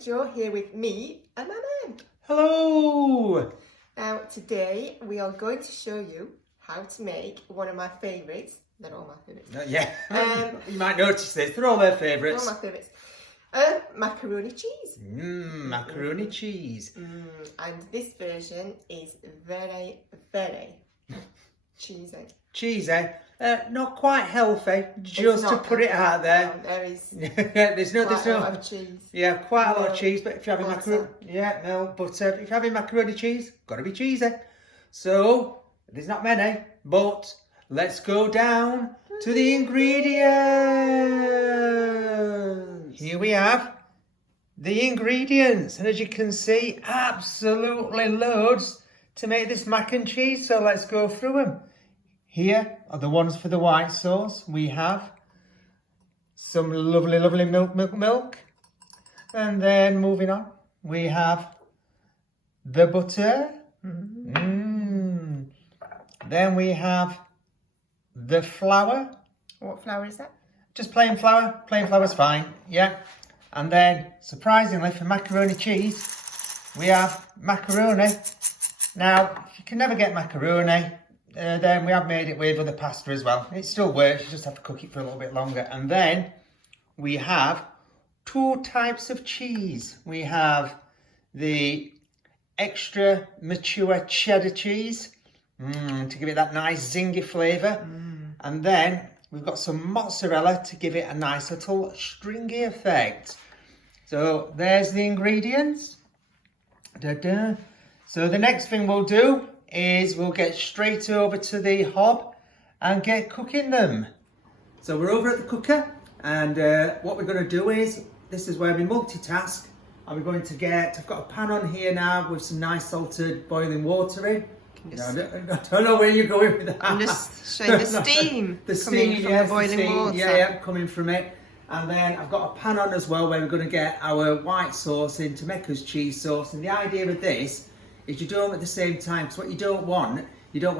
Joe here with me and my mum. Hello! Now today we are going to show you how to make one of my favourites. They're all my favourites. Yeah, you might notice this, they're all their favourites. All my favourites. Macaroni cheese. Macaroni cheese. And this version is very, very cheesy. Cheesy. Not quite healthy, just to put it out there. No, there is there's no quite a lot of cheese. Yeah, quite a lot of cheese, but if you're having butter. if you're having macaroni cheese, gotta be cheesy. So, there's not many, but let's go down to the ingredients. Here we have the ingredients, and as you can see, absolutely loads to make this mac and cheese, so let's go through them. Here are the ones for the white sauce. We have some lovely milk. And then moving on, we have the butter. Then we have the flour. What flour is that? Just plain flour. Plain flour's fine, yeah. And then, surprisingly, for macaroni cheese, we have macaroni. Now, if you can never get macaroni, then we have made it with other pasta as well. It still works, you just have to cook it for a little bit longer. And then we have two types of cheese. We have the extra mature cheddar cheese to give it that nice zingy flavour. And then we've got some mozzarella to give it a nice little stringy effect. So there's the ingredients. So the next thing we'll do is we'll get straight over to the hob and get cooking them. So we're over at the cooker, and what we're going to do is, this is where we multitask, and we're going to get, I've got a pan on here now with some nice salted boiling water in. I don't know where you're going with that. I'm just showing the steam. The coming steam, from yes, the boiling the steam, water. yeah, coming from it. And then I've got a pan on as well where we're going to get our white sauce in to make us cheese sauce. And the idea of this is you do them at the same time, because what you don't want your,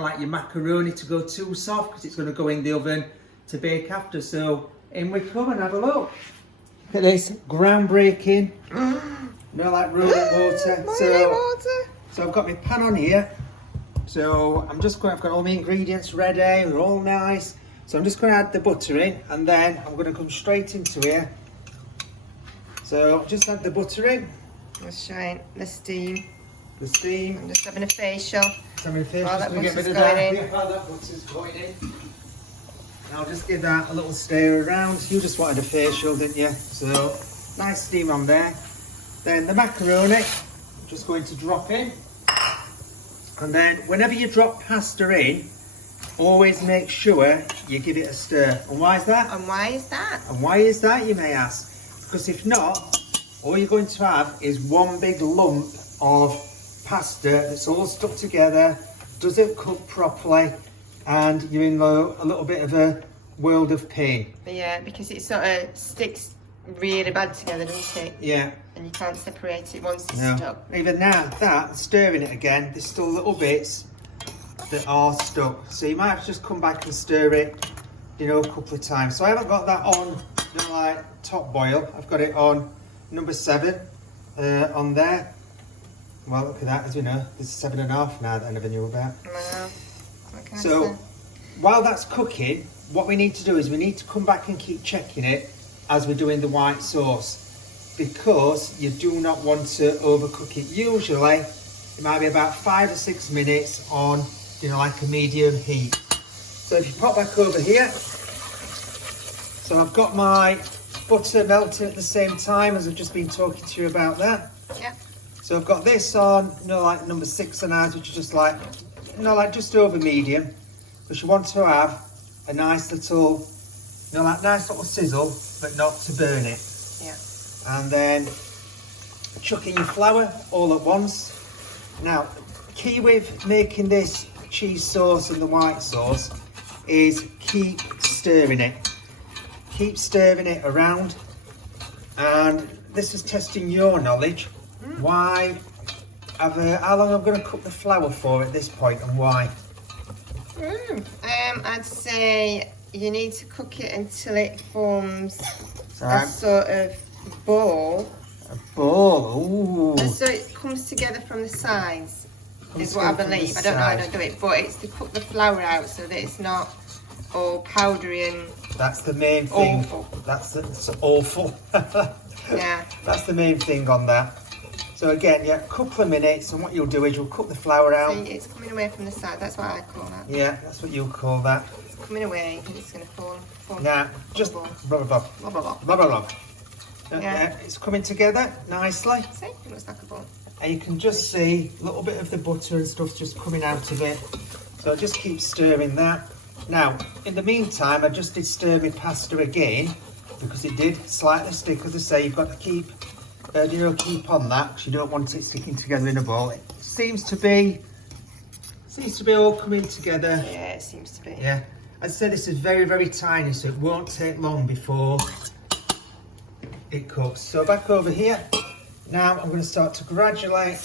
like your macaroni to go too soft, because it's going to go in the oven to bake after. So in we come and have a look. Look at this, groundbreaking. Like rolling water. So I've got my pan on here. So I've got all my ingredients ready, they're all nice. So I'm just going to add the butter in, and then I'm going to come straight into here. So just add the butter in. Just showing the steam. The steam. I'm just having a facial. While that butter's going in. While that butter's going in. And I'll just give that a little stir around. You just wanted a facial, didn't you? So nice steam on there. Then the macaroni, I'm just going to drop in. And then whenever you drop pasta in, always make sure you give it a stir. And why is that? And why is that? And why is that, you may ask? Because if not, all you're going to have is one big lump of pasta that's all stuck together, doesn't cook properly, and you're in a little bit of a world of pain. Yeah, because it sort of sticks really bad together, doesn't it? Yeah. And you can't separate it once it's stuck. Even now, stirring it again, there's still little bits that are stuck. So you might have to just come back and stir it, a couple of times. So I haven't got that on, like top boil. I've got it on number 7 on there. Well, look at that, as we know, there's 7.5 now that I never knew about. Okay, so while that's cooking, what we need to do is we need to come back and keep checking it as we're doing the white sauce, because you do not want to overcook it. Usually, it might be about 5 or 6 minutes on, like a medium heat. So if you pop back over here, so I've got my butter melting at the same time as I've just been talking to you about that. Yeah. So I've got this on, like number 6 on ours, which is just like, just over medium, because you want to have a nice little, nice little sizzle, but not to burn it. Yeah. And then chuck in your flour all at once. Now, key with making this cheese sauce and the white sauce is keep stirring it. Keep stirring it around. And this is testing your knowledge. How long I'm going to cook the flour for at this point, and why? I'd say you need to cook it until it forms a sort of ball Oh. And so it comes together from the sides, is what I believe. I don't know how to do it, but it's to cook the flour out so that it's not all powdery and that's the main thing. Awful. That's awful. Yeah. That's the main thing on that. So again, yeah, a couple of minutes, and what you'll do is you'll cook the flour out. See, it's coming away from the side. That's what I call that. Yeah, that's what you'll call that. It's coming away, and it's going to fall. Now, just blah, blah blah blah, blah, blah. blah blah blah. Yeah. It's coming together nicely. See, it looks like a ball. And you can just see a little bit of the butter and stuff just coming out of it. So just keep stirring that. Now, in the meantime, I just did stir my pasta again because it did slightly stick. As I say, you've got to keep, keep on that because you don't want it sticking together in a ball. It seems to be all coming together. Yeah, it seems to be. Yeah. As I said, this is very, very tiny, so it won't take long before it cooks. So back over here. Now I'm going to start to gradually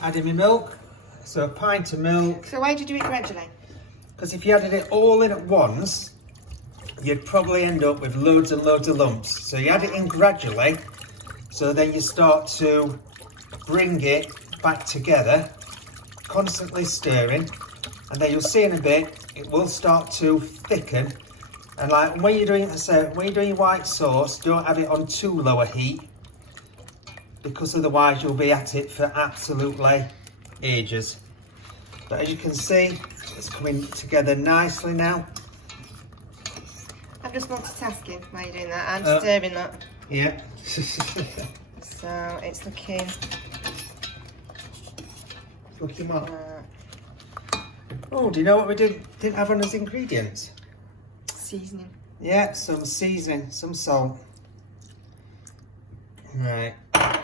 add in my milk. So a pint of milk. So why do you do it gradually? Because if you added it all in at once, you'd probably end up with loads and loads of lumps. So you add it in gradually, so then you start to bring it back together, constantly stirring, and then you'll see in a bit, it will start to thicken. And like when you're doing, when you're doing your white sauce, don't have it on too low a heat, because otherwise you'll be at it for absolutely ages. But as you can see, it's coming together nicely now. I'm just multitasking while you're doing that. I'm stirring that. Yeah. So it's looking. Looking what? Oh, do you know what we didn't have on as ingredients? Seasoning. Yeah, some seasoning, some salt. Right.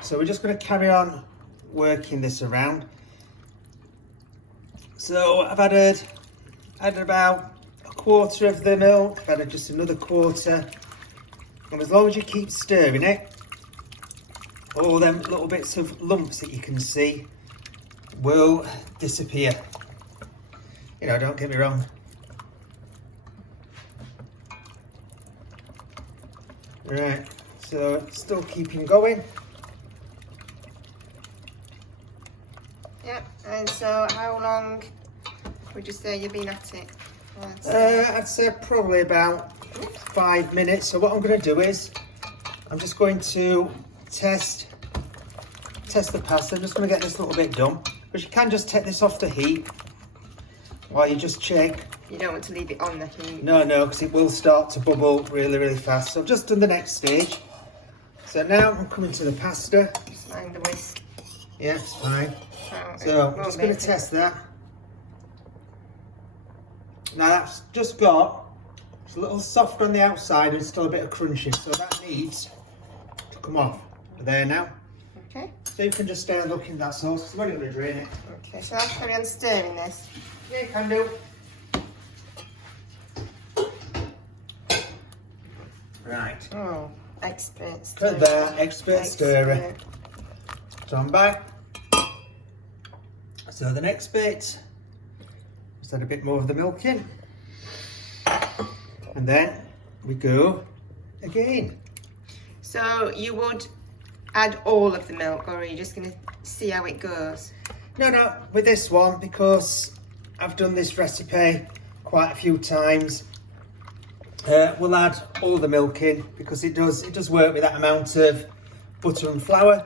So we're just going to carry on working this around. So I've added about a quarter of the milk. I've added just another quarter. And as long as you keep stirring it, all them little bits of lumps that you can see will disappear. You know, don't get me wrong. Right, so still keeping going. Yep, and so how long would you say you've been at it? I'd say probably about 5 minutes. So what I'm going to do is, I'm just going to test the pasta. I'm just going to get this little bit done. But you can just take this off the heat while you just check. You don't want to leave it on the heat. No, because it will start to bubble really, really fast. So I've just done the next stage. So now I'm coming to the pasta. Just mind the whisk. Yeah, it's fine. Oh, So I'm just going to test that. Now that's just got, it's a little soft on the outside and still a bit of crunchy. So that needs to come off. There now. Okay. So you can just stay and look in that sauce. I'm only going to drain it. Okay, shall I carry on stirring this? Yeah, you can do. Right. Oh, expert Good stirrer. there, expert stirrer. So I'm back. So the next bit, just add a bit more of the milk in. And then we go again. So you would add all of the milk, or are you just going to see how it goes? No, with this one, because I've done this recipe quite a few times, we'll add all the milk in because it does work with that amount of butter and flour.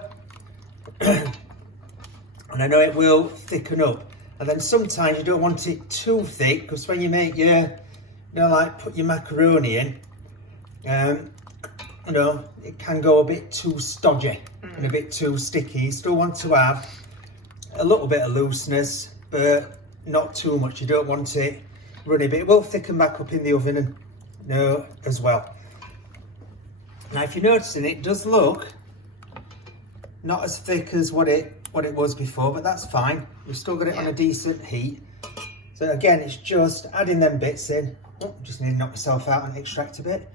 And I know it will thicken up. And then sometimes you don't want it too thick, because when you make your, like put your macaroni in, it can go a bit too stodgy and a bit too sticky. You still want to have a little bit of looseness, but not too much. You don't want it runny, but it will thicken back up in the oven and as well. Now, if you're noticing, it does look not as thick as what it was before, but that's fine. We've still got it on a decent heat. So again, it's just adding them bits in. Oh, just need to knock myself out and extract a bit.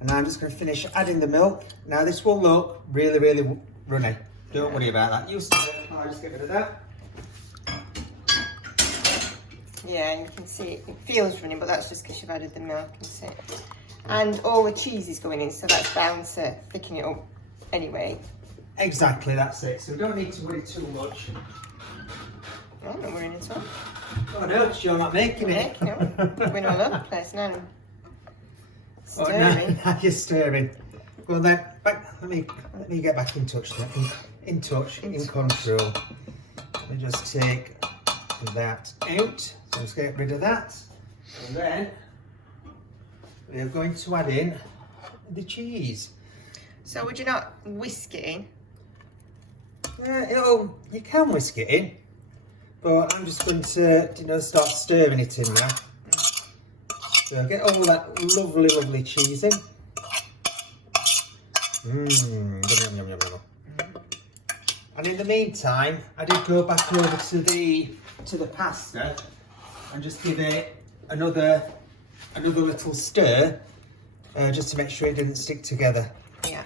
And now I'm just going to finish adding the milk. Now this will look really, really runny. Don't worry about that. You'll see it. I'll just get rid of that. Yeah, you can see it feels runny, but that's just because you've added the milk, and all the cheese is going in, so that's bound to thicken it up anyway. Exactly, that's it. So we don't need to worry too much. I'm not worrying at all. Oh no, you're not making it. No, we're all over the place now. Oh, Stirring. now you're stirring. Well then, let me get back in touch then. In control. Let me just take that out. So let's get rid of that. And then we're going to add in the cheese. So would you not whisk it in? You can whisk it in, but I'm just going to start stirring it in now. So get all that lovely, lovely cheese in. Yum, yum, yum, yum. And in the meantime, I did go back over to the pasta and just give it another little stir, just to make sure it didn't stick together. Yeah.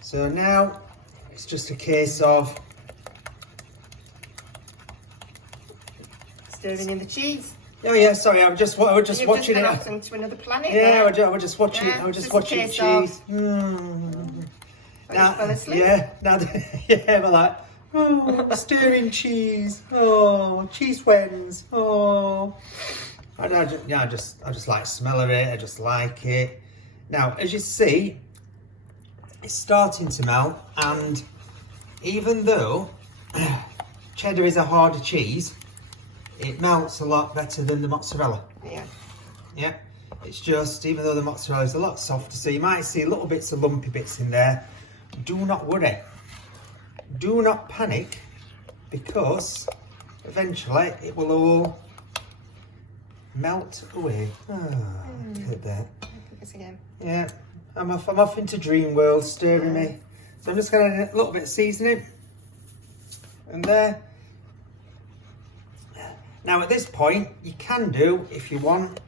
So now it's just a case of stirring in the cheese. Oh yeah, sorry, I was just watching You've it. just gone off into another planet. Yeah, there. I was just watching it. I was just watching the cheese. Now, fell asleep? Yeah, now yeah, we're like, oh, stirring cheese. Oh, cheese wens. Oh, and I just like the smell of it. I just like it. Now, as you see, it's starting to melt, and even though cheddar is a harder cheese, it melts a lot better than the mozzarella. Yeah. Yeah, it's just, even though the mozzarella is a lot softer, so you might see little bits of lumpy bits in there, do not worry. Do not panic, because eventually it will all melt away. Look at that. This again. Yeah, I'm off into dream world, stirring me. So I'm just going to add a little bit of seasoning. And there. Now at this point, you can do, if you want,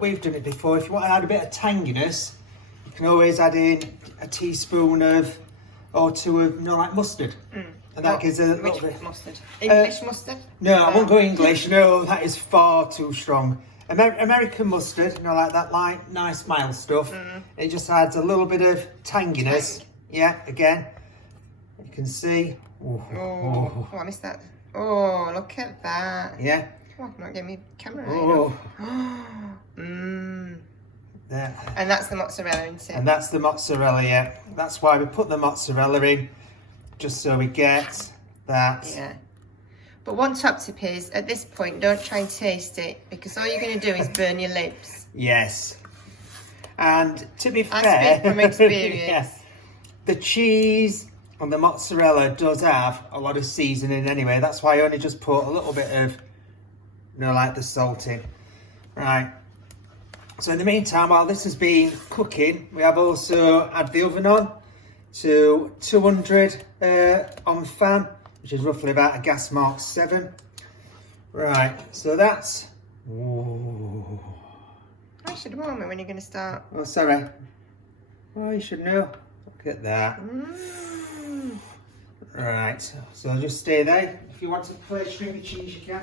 we've done it before, if you want to add a bit of tanginess, you can always add in a teaspoon or two of, like mustard. And that gives a little bit. Mustard? English mustard? No, I won't go English, no, that is far too strong. American mustard, like that light, nice mild stuff. It just adds a little bit of tanginess. Tang. Yeah, again, you can see. Oh, I missed that. Oh, look at that. Yeah. Oh, I can't get my camera Oh. There. And that's the mozzarella, isn't it? And that's the mozzarella, yeah. That's why we put the mozzarella in, just so we get that. Yeah. But one top tip is, at this point, don't try and taste it, because all you're going to do is burn your lips. Yes. And to be fair, I speak from experience. Yes, the cheese and the mozzarella does have a lot of seasoning anyway. That's why I only just put a little bit of, like the salt in. Right. So in the meantime, while this has been cooking, we have also had the oven on to 200 on fan, which is roughly about a gas mark 7. Right, so that's... Ooh. I should warn me when you're going to start. Oh, sorry. Oh, you should know. Look at that. Right, so just stay there. If you want to play string of cheese, you can.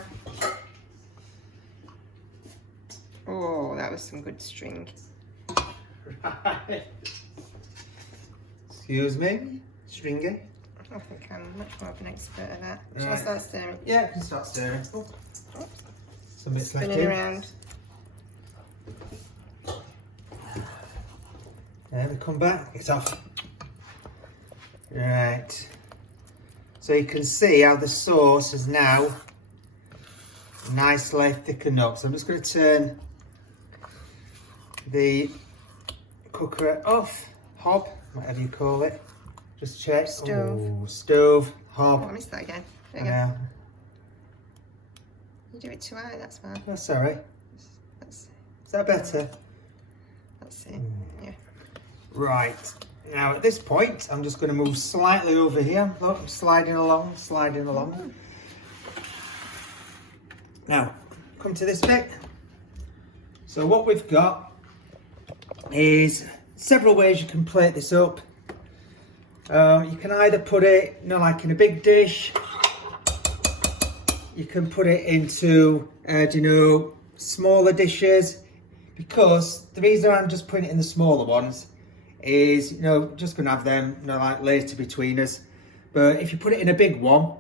Oh, that was some good string. Right. Excuse me, stringy. I think I'm much more of an expert at that. Shall I start stirring? Yeah, you can start stirring. Oh. Some bits left Spinning in. around. Then we come back, it's off. Right. So you can see how the sauce is now nicely thickened up. So I'm just going to turn the cooker off, hob, whatever you call it. Just check. Stove. Ooh, stove, hob. Oh, I missed that again. There you Yeah. go. You do it too high, that's fine. Oh, sorry. That's Is that better? it. Yeah. Right. Now at this point, I'm just going to move slightly over here. Look, I'm sliding along, sliding along. Now, come to this bit. So what we've got is several ways you can plate this up. You can either put it, like in a big dish. You can put it into, smaller dishes. Because the reason I'm just putting it in the smaller ones is, you know, just gonna have them, you know, like later between us. But if you put it in a big one,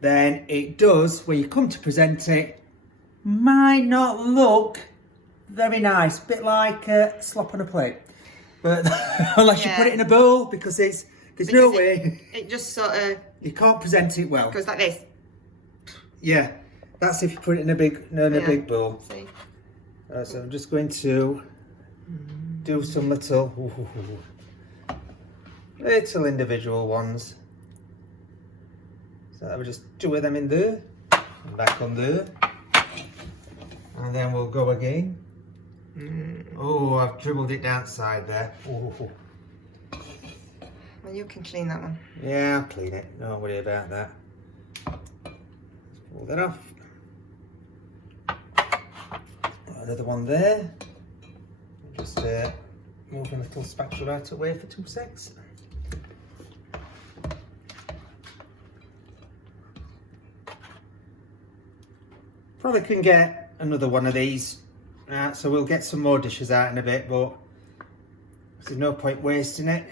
then it does, when you come to present it, might not look very nice. Bit like slop on a plate. But unless you put it in a bowl, because there's no way. It just sort of... You can't present it well. Goes like this. Yeah, that's if you put it in a big bowl. See? So I'm just going to do some little individual ones. So we'll just do them in there, and back on there, and then we'll go again. Oh, I've dribbled it downside there. Ooh. Well, you can clean that one. Yeah, I'll clean it. Don't worry about that. Let's pull that off. Another one there. Just move a little spatula out of the way for 2 secs. Probably can get another one of these. So we'll get some more dishes out in a bit, but there's no point wasting it.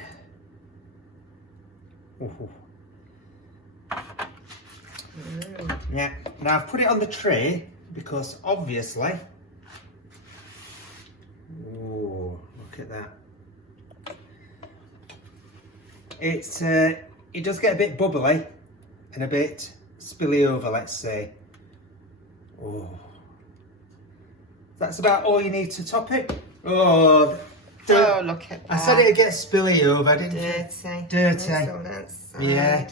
Ooh. Yeah, now I've put it on the tray because obviously, oh, look at that. It does get a bit bubbly and a bit spilly over, let's say. Oh, that's about all you need to top it. Oh, look at that. I said it'd get spilly over, didn't Dirty. Dirty. Yeah.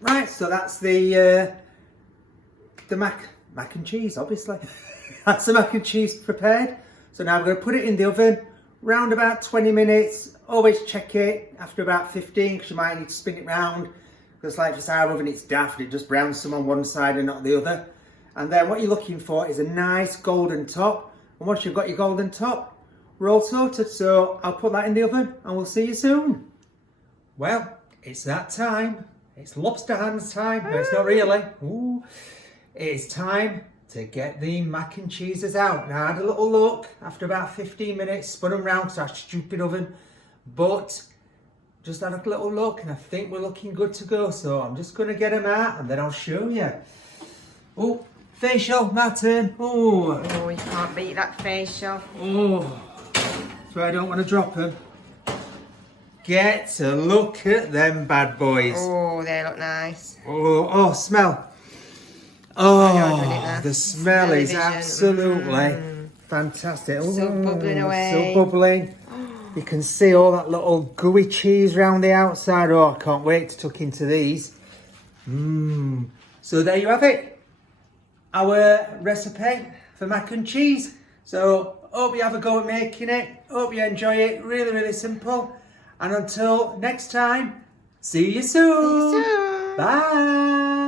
Right, so that's the mac and cheese, obviously. That's the mac and cheese prepared. So now we're going to put it in the oven, round about 20 minutes. Always check it after about 15, because you might need to spin it round. Because like just our oven, it's daft, it just browns some on one side and not the other. And then what you're looking for is a nice golden top. And once you've got your golden top, we're all sorted. So I'll put that in the oven and we'll see you soon. Well, it's that time. It's lobster hands time. No, it's not really. Ooh. It's time to get the mac and cheeses out. Now I had a little look after about 15 minutes, spun them round to our stupid oven. But just had a little look and I think we're looking good to go. So I'm just going to get them out and then I'll show you. Oh, facial, my turn. Oh, you can't beat that facial. Oh, so I don't want to drop them. Get a look at them bad boys. Oh, they look nice. Oh, smell. Oh, the smell is absolutely fantastic. So bubbling away. So bubbling. You can see all that little gooey cheese around the outside. Oh, I can't wait to tuck into these. So there you have it. Our recipe for mac and cheese. So hope you have a go at making it. Hope you enjoy it. Really, really simple. And until next time, see you soon. See you soon. Bye.